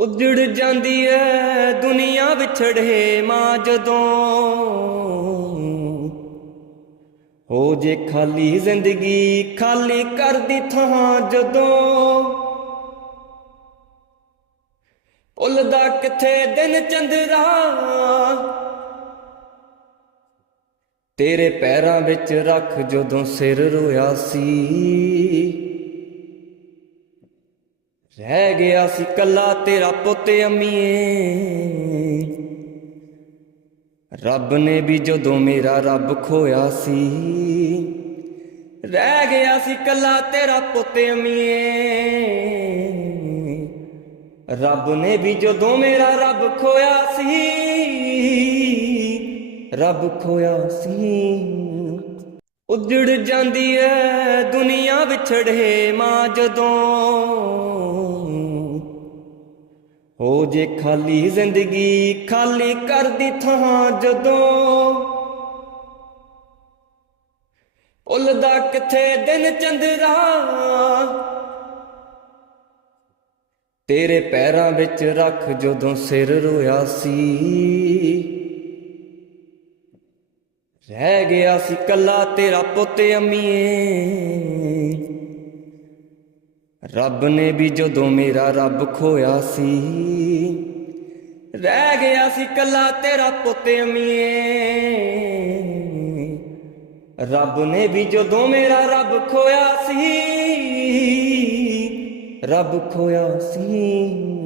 ਉਜੜ ਜਾਂਦੀ ਐ ਦੁਨੀਆ ਵਿਛੜੇ ਮਾਂ ਜਦੋਂ। ਹੋ ਜੇ ਖਾਲੀ ਜ਼ਿੰਦਗੀ ਖਾਲੀ ਕਰਦੀ ਥਾਂ ਜਦੋਂ। ਭੁੱਲਦਾ ਕਿੱਥੇ ਦਿਨ ਚੰਦਰਾ। ਤੇਰੇ ਪੈਰਾਂ ਵਿੱਚ ਰੱਖ ਜਦੋਂ ਸਿਰ ਰੋਇਆ ਸੀ। ਰਹਿ ਗਿਆ ਸੀ ਕੱਲਾ ਤੇਰਾ ਪੁੱਤ ਅਮੀਏ। ਰੱਬ ਨੇ ਵੀ ਜਦੋਂ ਮੇਰਾ ਰੱਬ ਖੋਇਆ ਸੀ, ਰਹਿ ਗਿਆ ਸੀ ਕੱਲਾ ਤੇਰਾ ਪੁੱਤ ਅਮੀਏ। ਰੱਬ ਨੇ ਵੀ ਜਦੋਂ ਮੇਰਾ ਰੱਬ ਖੋਇਆ ਸੀ, ਰੱਬ ਖੋਇਆ ਸੀ। ਉਜੜ ਜਾਂਦੀ ਐ ਦੁਨੀਆ ਵਿਛੜੇ ਮਾਂ ਜਦੋਂ। ਹੋ ਜੇ ਖਾਲੀ ਜ਼ਿੰਦਗੀ ਖਾਲੀ ਕਰਦੀ ਥਾਂ ਜਦੋਂ। ਭੁੱਲਦਾ ਕਿੱਥੇ ਦਿਨ ਚੰਦਰਾ। ਤੇਰੇ ਪੈਰਾਂ ਵਿੱਚ ਰੱਖ ਜਦੋਂ ਸਿਰ ਰੋਇਆ ਸੀ। ਰਹਿ ਗਿਆ ਸੀ ਕੱਲਾ ਤੇਰਾ ਪੁੱਤ ਅਮੀਏ। ਰੱਬ ਨੇ ਵੀ ਜਦੋਂ ਮੇਰਾ ਰੱਬ ਖੋਇਆ ਸੀ, ਰਹਿ ਗਿਆ ਸੀ ਕੱਲਾ ਤੇਰਾ ਪੁੱਤ ਅਮੀਏ। ਰੱਬ ਨੇ ਵੀ ਜਦੋਂ ਮੇਰਾ ਰੱਬ ਖੋਇਆ ਸੀ, ਰੱਬ ਖੋਇਆ ਸੀ।